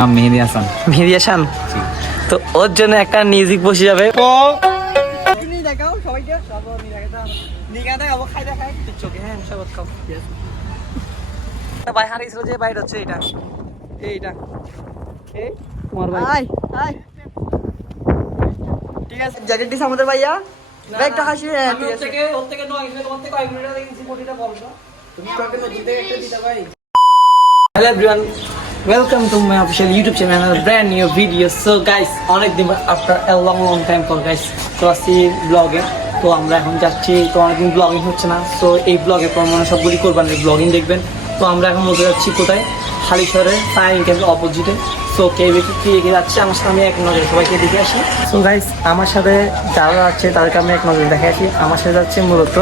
নাম মেহেদি হাসান। মেহেদি হাসান? তো ওর জন্য একটা মিউজিক বসে যাবে। ভাই হারিয়েছিল যে বাইরে হচ্ছে এটা। এইটা এই তোমার ভাই। ঠিক আছে জ্যাকেট দিস আমাদের ভাইয়া। ব্যাগটা হাসি হ্যাঁ ঠিক আছে। থেকে ওর থেকে নয় তোমার থেকে কয়েক মিনিট আগে কিছু কোটিটা বলব। তুমি কাউকে নতুন থেকে একটা দিতে ভাই hello everyone welcome to my official YouTube channel brand new video so guys অনেক দিন after a long long time পর গাইস তো আসছি ব্লগে তো আমরা এখন যাচ্ছি, তো অনেকদিন ব্লগিং হচ্ছে না। সো এই ব্লগে পর মানে সবগুলি করবেন ব্লগিং দেখবেন। তো আমরা এখন বলতে যাচ্ছি কোথায়? হালিশহরে ফায়ারিং ক্যাম্পের অপোজিটে সো কে কে এগিয়ে যাচ্ছে? আমার সাথে আমি এক নজরে, সবাইকে দেখে আসি। সো গাইস আমার সাথে যারা যাচ্ছে তাদেরকে আমি এক নজরে দেখে আসি আমার সাথে যাচ্ছে মূলত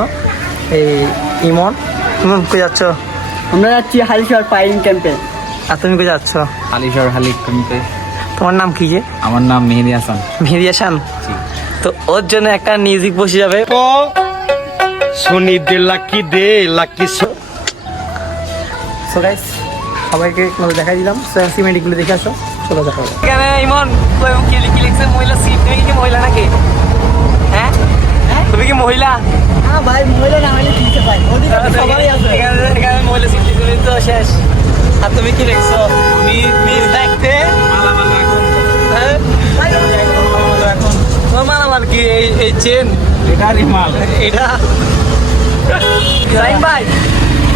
এই ইমন। ইমন কোথায় যাচ্ছ? আমরা যাচ্ছি হালিশহর ফায়ারিং ক্যাম্পে আর তুমি কোথায় যাচ্ছ? আলিশর হালিক কমিতে তোমার নাম কি যে? আমার নাম মেহেদি হাসান। মেহেদি হাসান? তো ওর জন্য একটা মিউজিক বসে যাবে। সোনি দে লাকি দে লাকি সো গাইস সবাইকে একটু দেখাই দিলাম। সিমেটিকগুলো দেখে আসো। চলো দেখা হবে। এখানে ইমন কি লিখছে মহিলা সিট তুমি চেন। এটা রিমাল এটা। রাইম ভাই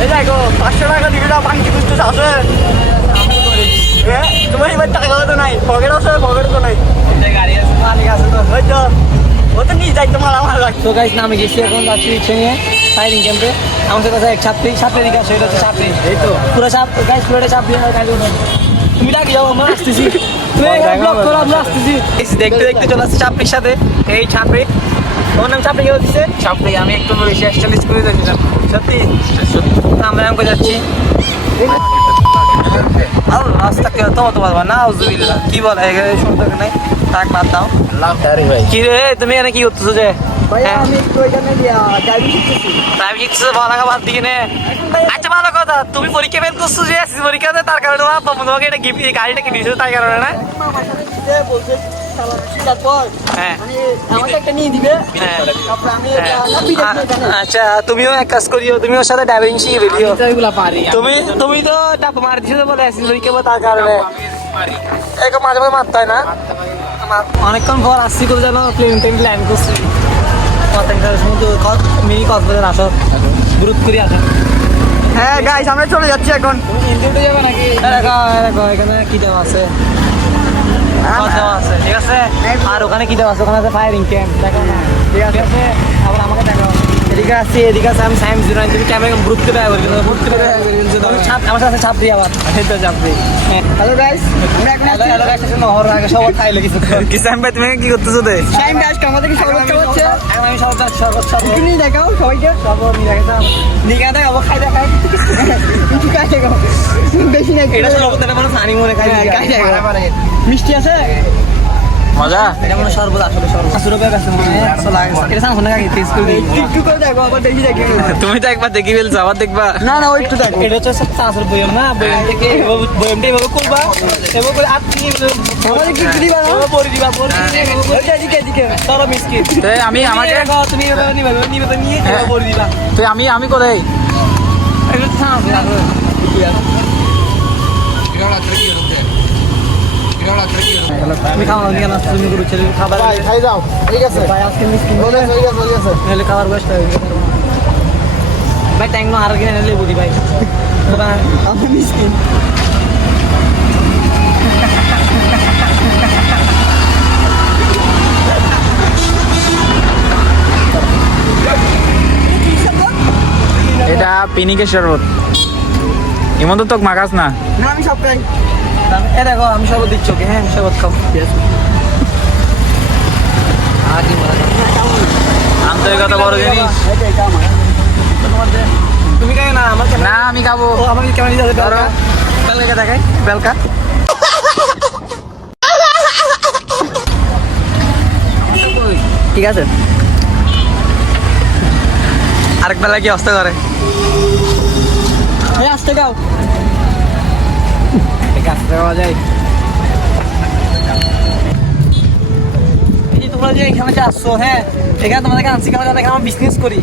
এই দেখো পাঁচশো টাকা দিবি না বাকি বুঝতে আছে তোমার এবার টাকা তো নাই পকেট আছে পকেট তো নাই। গাড়ি আছে। মালিক আছে তো ওই তো ও তো নিয়ে যাইতো মাল আমার তো গাইস নামে গেছি এখন যাচ্ছি রিক্সা নিয়ে ফায়ারিং ক্যাম্পে সাথে আছে এক ছাত্রী ছাত্রী দিকে আসে এটা হচ্ছে ছাত্রী। এই তো। পুরো চাপ গাইস পুরোটা চাপ দিয়ে তুমি ডাকি যাও আমরা আসতেছি। দেখতে দেখতে চলে আসছে চাপড়ির সাথে। এই চাপড়ি তোমার নাম চাপড়ি কেউ দিচ্ছে চাপড়ি আমি একটু বেশি করে দিয়েছিলাম সত্যি? আমরা এমন যাচ্ছি? কি বলে শুনতে নাই। থাক বাদ দাও। কি রে তুমি এখানে কি করতেছো যে? ভাইয়া আমি একটু ওইখানে ড্রাইভিং শিখতেছো। ভালো বাদ দিকে আচ্ছা ভালো কথা তুমি পরীক্ষা করছ যে এসএসসি পরীক্ষাতে তার কারণে বাবা তোমাকে এটা গিফট গাড়িটা কারণে না? হ্যাঁ। মানে হ্যাঁ। হ্যাঁ। আচ্ছা তুমিও এক কাজ করিও তুমি ওর সাথে ড্রাইভিং শিখে পারি তুমি তুমি তো ডাব মার দিছো বলে আসিস পরীক্ষা তার কারণে। এরকম মাঝে মাঝে মারতে হয় না? অনেকক্ষণ পর আসছি করে যেন প্লেন টেন ল্যান্ড করছি। মিনি কক্সবাজার আসো। গুরুত্ব করে আসো। হ্যাঁ গাইস আমরা চলে যাচ্ছি এখন। ইন্ডিয়াতে যাবে নাকি? দেখো এখানে কি দেওয়া আছে? ঠিক আছে? আর ওখানে কি দেওয়া আছে? ওখানে আছে ফায়ারিং ক্যাম্প দেখো না। ঠিক আছে। আবার আমাকে দেখো এদিকে আসছি এদিকে আছে আমি সাইম জিরো তুমি ক্যামেরা ঘুরতে দেয় ঘুরতে আমার সাথে ছাপ দিই আবার। তো হ্যাঁ হ্যালো গাইস আমরা এখন হ্যালো হ্যালো গাইস নহর আগে সবার খাইলে কিছু। কি সাইম ভাই তুমি কি করতেছো দে টাইম আজকে আমাদের কি সর্বোচ্চ হচ্ছে। এখন আমি সর্বোচ্চ নিয়ে দেখাও সবাইকে। সব নিয়ে দেয় অব খাই দেখাই। একটু কাজ দেখাও। বেশি না এটা শুনে বলতে মানে মনে খাই। হ্যাঁ, খাই মিষ্টি আছে? মজা? এটা মনে সর্বদা আসলে সর্বদা আসলে রূপে গেছে মনে হয় একশো লাগে এটা সামনে আগে টেস্ট করে। একটু করে দেখো আবার দেখি দেখি। তুমি তো একবার দেখি ফেলছো আবার দেখবা। না না ওই একটু দেখো। এটা হচ্ছে চাষের বইম না? বইম থেকে এভাবে করবা? এভাবে করে আর কি দিবা না? এভাবে পরে দিবা পরে দিয়ে এভাবে করে ওই যে এদিকে এদিকে ধরো মিসকিট তো আমি আমাকে তুমি এভাবে নিবে এভাবে নিয়ে এভাবে পরে দিবা। তো আমি আমি কোথায় এটা তুমি খাওয়া নিয়ে না তুমি গুরু ছেলে খাবার খাই যাও। ঠিক আছে। ভাই আজকে খাবার বয়স ট্যাং নো আর নিলে এটা পিনিকের শরবত এমন তো তোকে মাখাস না। না আমি সব খাই এ দেখো আমি শরবত দিচ্ছি ওকে? হ্যাঁ শরবত খাও। আর কি মজা আন্তরিকতা বড় জিনিস। আমার তুমি খাই না আমার না আমি খাব। ও আমাকে কেমন দিতে বেলকা দেখাই বেলকা। ঠিক আছে। আরেক বেলা কি অবস্থা করে? আসতে গাও গাছ পাওয়া যায়। তোমরা যে এখানে আসছো হ্যাঁ এখানে তোমাদেরকে আনছি কেন দেখে আমার বিজনেস করি।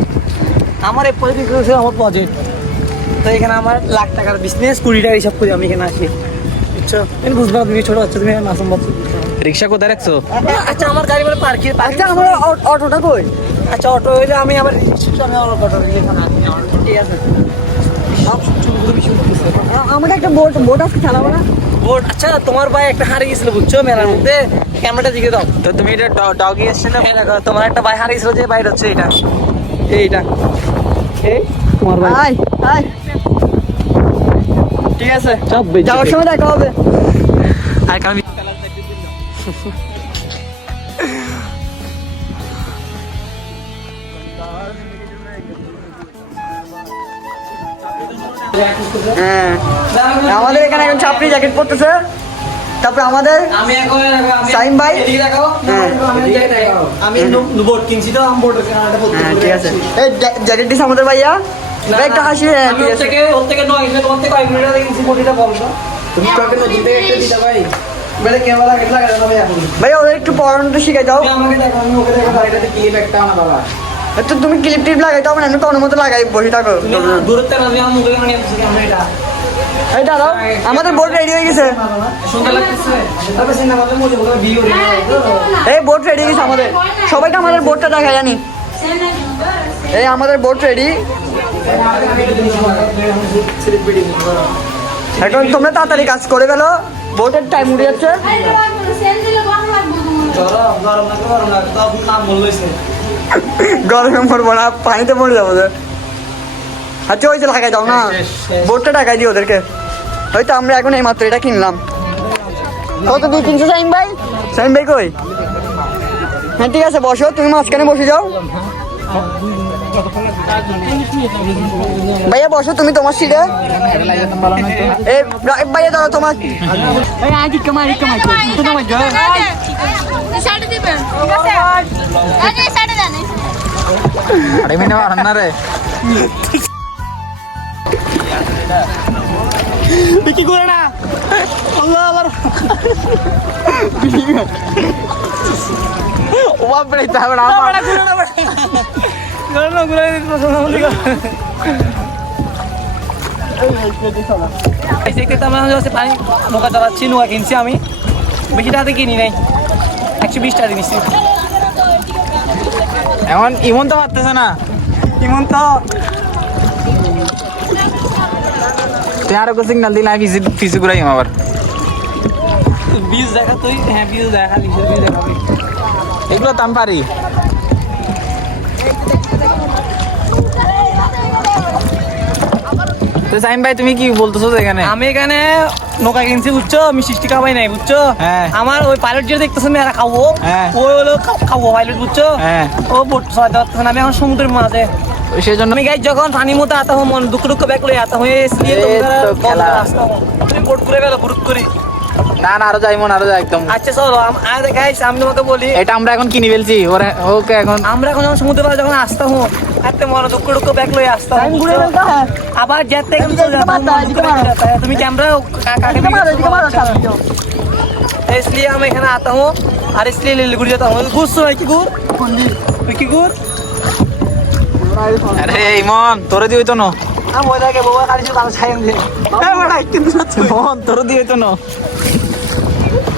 আমার এই প্রজেক্ট আমার প্রজেক্ট তো এখানে আমার লাখ টাকার বিজনেস কুড়ি টাকা এইসব করি আমি এখানে আসি বুঝছ? তুমি বুঝবা তুমি ছোটো বাচ্চা তুমি মাসুম বাচ্চা রিক্সা কোথায় রাখছো? আচ্ছা আমার গাড়ি মানে পার্কে আচ্ছা আমার অটোটা কই? আচ্ছা অটো হইলে আমি আবার রিক্সা আমি অটো ঠিক আছে। আমাকে একটা বোট বোট আজকে চালাবো না? বোট আচ্ছা তোমার ভাই একটা হারিয়ে গেছিল বুঝছ? মেলার মধ্যে। ক্যামেরাটা দিকে দাও। তো তুমি এটা ডগি এসছে না? দেখো তোমার একটা ভাই হারিয়ে গেছিল যে বাইরে হচ্ছে এটা। এইটা। এই তোমার ভাই আয় আয়। ঠিক আছে। যাওয়ার সময় দেখা হবে। আর আমি হ্যাঁ। আমাদের এখানে এখন চাপড়ি জ্যাকেট পড়তেছে তারপর আমাদের আমি এখন সাইম ভাই? হ্যাঁ। আমি এদিকে দেখাও। আমি বোর্ড কিনছি তো আমি বোর্ড হ্যাঁ ঠিক আছে। এই জ্যাকেট দিস আমাদের ভাইয়া। ভাই একটা হাসি হ্যাঁ ঠিক আছে। থেকে ওর থেকে নয় তোমার থেকে কয়েক মিনিট কিনছি বডিটা বলতো তুমি কাকে নদী থেকে একটা দিতে ভাই? ওদের একটু পড়ানোটা শিখে যাও আমাকে দেখো আমি ওকে দেখো গাড়িটাতে কি একটা আনা বাবা। তো তুমি ক্লিপ টিপ লাগাই দাও না আমি কোনো মতো লাগাই বসে থাকো। দূরত্বে না আমি মুখে নিয়ে আসছি ক্যামেরাটা এই দাঁড়াও আমাদের বোট রেডি হয়ে গেছে। এই বোট রেডি গেছে আমাদের। সবাইকে আমাদের বোটটা দেখা জানি। এই আমাদের বোট রেডি এখন তোমরা তাড়াতাড়ি কাজ করে গেলো বোটের টাইম উঠে যাচ্ছে। গরম মরবো না পানিতে পড়ে যাব আচ্ছা ওই যে লাগাই দাও না বোটটা টাকাই দিই ওদেরকে হয়তো আমরা এখন এই মাত্র এটা কিনলাম কত দিয়ে কিনছো সাইন ভাই সাইন ভাই কই হ্যাঁ ঠিক আছে বসো তুমি মাঝখানে বসে যাও ভাইয়া বসো তুমি তোমার সিটে এ ভাইয়া দাও তোমার কামাই কামাই তো কামাই যাও শাড়ি দিবেন ঠিক আছে আরে শাড়ি দেন আরে মিনে মারান রে করে না আল্লাহ আল্লাহ ও বাপরে তাহলে আমার না না গুলো এই যে কেতা মানে হচ্ছে পানি নৌকা চালাচ্ছি নৌকা কিনছি আমি বেশি টাকাতে কিনি নাই একশো বিশ টাকা কিনছি এখন ইমন তো পারতেছে না। ইমন তো তুই আরও সিগনাল দিলে আমি ফিসি ঘুরাই আবার। বীজ দেখা তুই হ্যাঁ বীজ দেখা এগুলো তাম আমি পারি। তো সাইম ভাই তুমি কি বলতেছো এখানে? আমি এখানে নৌকা কিনছি বুঝছ? আমি সৃষ্টি খাওয়াই নাই বুঝছ? হ্যাঁ। আমার ওই পাইলট যে দেখতেছে না এরা খাব হ্যাঁ। ওই হলো খাব পাইলট বুঝছ? হ্যাঁ। ও বোট সহায়তা করতেছে আমি এখন সমুদ্রের মাঝে। সেই জন্য আমি গাইজ যখন পানি মতো আতা হো মন দুঃখ দুঃখ ব্যাগ লই আতা হো এই খেলা। তুমি বোট করে গেল বুরুত করি না না আরো যাই মন আরো যাই একদম আচ্ছা চলো আম- আয় গাইজ আমি তোমাকে বলি এটা আমরা এখন কিনে ফেলছি ওরা ওকে এখন আমরা এখন যখন সমুদ্রের পাড়ে যখন আসতে হো এত মন দুঃখ দুঃখ ব্যাগ লয়ে আসতে টাইম ঘুরে ফেলতে হয় আবার যেতে কিন্তু এদিকে যাতে মারো, মন এদিকে দুঃখ মারো। रहता है। তুমি ক্যামেরা কাকে এদিকে মারো, এদিকে মারো, সারা দিও। इसलिए हम यहाँ आता हूँ और इसलिए लिलगुड़ जाता हूँ गुड़ सुना की गुड़ কি গুড় আরে ইমন তোরে দিয়ে হইতো না আমি ওই দেখে বাবা কালি ভালো ছাই আমি হ্যাঁ বড় একদিন ইমন তোরে দিয়ে হইতো না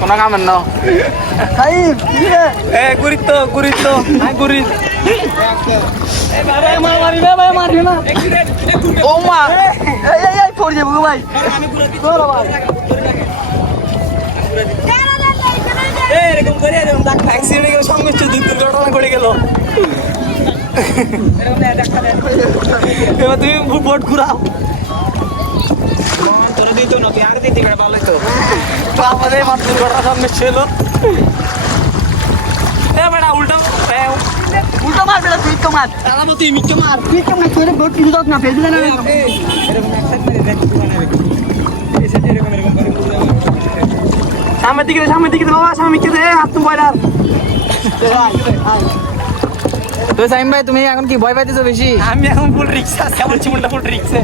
কোনো কামের না ভাই এ গুরিত তো গুরিত গুরিত এ বাবা মার মারি না ভাই মারি না। ও মা। এই এই এই পড়ে যাব ভাই। করো এরকম করে এরকম দেখ অ্যাক্সিডেন্ট গেল দুই দুর্ঘটনা ঘটে গেল। এবার তুমি বোট ঘুরাও। দিত না তুই আগে দিতে গেলে ভালো তো? তো আমাদের মাত্র দুর্ঘটনা সামনে ছিল। এ বেটা উল্টা উল্টো মার বেটা তুই তো মার। আলামো তুই মিক্কে মার। তুই কেমন তুই ভোট কিছু দাও না ফেসবুকে না। সামনের দিকে দে, সামনের দিকে দে, বাবা সামনে মিক্কে দে হাত তুমি বয়লার তো সাইম ভাই তুমি এখন কি ভয় পাইতেছো বেশি? আমি এখন ফুল রিক্সা আছে আমার জীবনটা ফুল রিক্সে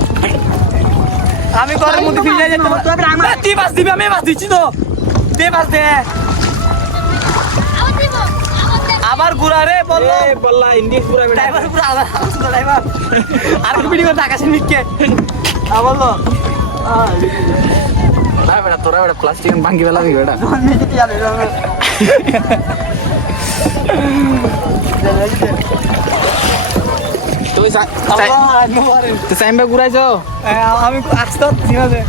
আমি ঘরের মধ্যে ফিরে যেতে তুই বাস দিবি আমি বাস দিচ্ছি তো। দে বাস দে। আবার দিব দেব ঘুরা রে বলল। বললা ইন্ডিয়া পুরা ড্রাইভার পুরো ড্রাইভার আর কি ভিডিও করতে আকাশের মিক্কে আ বলল। বেটা তোরা বেটা প্লাস্টিক ভাঙ্গি বেলা বেটা তুই সা- সাই- তো সাইম ভাই আমি আসতে ঠিক আছে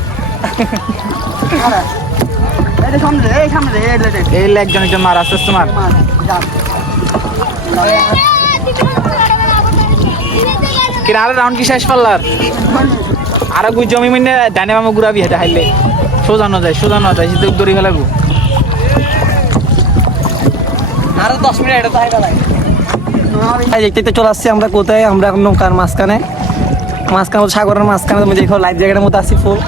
এই সামনে এই সামনে এই লেটে এই লে একজন একজন মার আস্তে আস্তে মার মার যা কিরা আরে রাউন্ড কি শেষ পাল্লার আর গুই জমি মিনে ডানে মামা ঘুরাবি হেটা হাইলে। সোজানো যায় সোজানো যায় সিদ্ধ দড়ি ফেলাবো। আরও দশ মিনিট এটা তো হাইটা লাগে দেখতে দেখতে চলে আসছি আমরা কোথায়? আমরা এখন নৌকার মাঝখানে। মাঝখানে সাগরের মাঝখানে তুমি দেখো লাইফ জায়গাটার মধ্যে আসি ফুল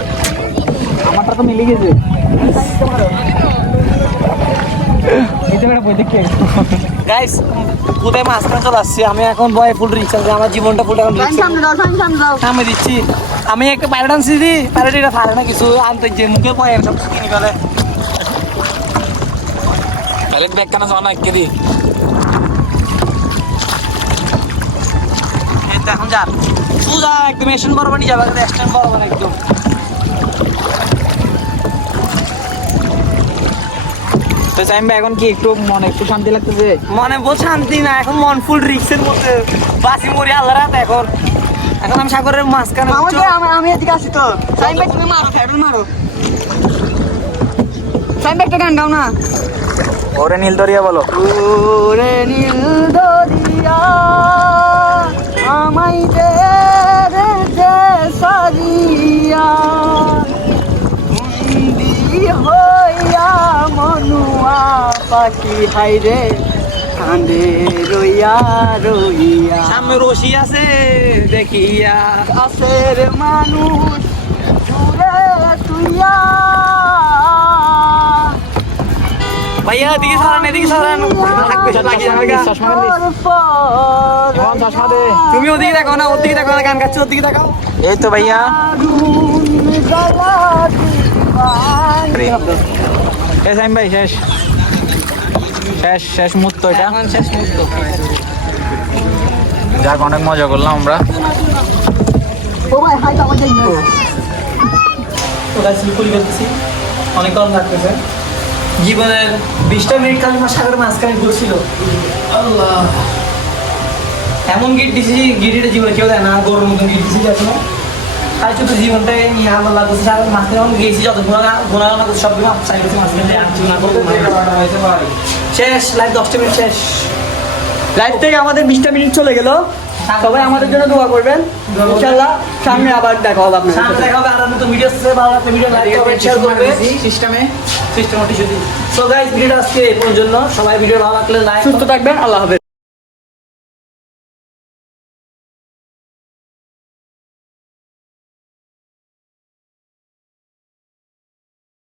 আমারটা তো মিলে গেছে। গাইস কোথায় মাঝখানে চলে আসছি? আমি এখন বয় ফুল রিক্স আমার জীবনটা ফুল এখন সামনে দিচ্ছি। আমি একটা পাইলট আনছি দি। পাইলট এটা পারে না কিছু আনতে যে মুখে পয় সব কিনি ফেলে। ব্যাগ কেন জানা কেদি এই এখন যার সুজা একদম বরাবর নিয়ে যাবে স্টেশন বরাবর একদম। তো সাইম এখন কি একটু মনে একটু শান্তি লাগতেছে? মনে বল শান্তি না এখন মন ফুল রিক্সের মধ্যে। বাসি মরি আল্লাহ রাত এখন। এখন আমি সাগরের মাঝখানে আমি আমি এদিকে আসি তো। সাইম ভাই তুমি মারো ফেডাল মারো। সাইম ভাই একটা গান গাও না। ওরে নীল দরিয়া বলো। ওরে নীল দরিয়া। আমাই দে রে যে সারিয়া হইয়া মনুয়া পাখি হাইরে কান্দে রইয়া রইয়া সামনে রশি আছে, দেখিয়া। আসের মানুষ তুইয়া ভাইয়া এদিকে সরান এদিকে সরান। তুমি ওদিকে দেখো না ওদিকে দেখো না গান গাচ্ছ ওদিকে দেখাও এই তো ভাইয়া। এ সাইম ভাই শেষ। শেষ শেষ মুহূর্ত এটা। শেষ মুহূর্ত। যাক অনেক মজা করলাম আমরা। ও ভাই হাই তো আমার যাই ওটা অনেক গরম লাগতেছে। জীবনের বিশটা মিনিট খালি আমার সাগরের মাঝখানে ঘুরছিল। আল্লাহ। এমন গিট দিছি গিরিটা জীবনে কেউ দেয় না গরুর মতন গিট দিছি এখনও। তাই শুধু জীবনটাকে নিয়ে আমার লাগতেছে সাগরের মাঝখানে যখন গিয়েছি যত ঘোরা ঘোরা না সব কিছু চাই করছি মাঝখানে আনছি না করতে শেষ লাইভ দশটা মিনিট শেষ। লাইভ থেকে আমাদের বিশটা মিনিট চলে গেল। সবাই আমাদের জন্য দোয়া করবেন। ইনশাল্লাহ সামনে আবার দেখা হবে আপনার সামনে দেখা হবে আর নতুন ভিডিও আসছে ভালো লাগলে ভিডিও লাইক করবেন শেয়ার করবে সিস্টেমে সিস্টেম সো গাইস ভিডিওটা আজকে এই পর্যন্ত। সবাই ভিডিও ভালো লাগলে লাইক সুস্থ থাকবেন আল্লাহ হাফেজ।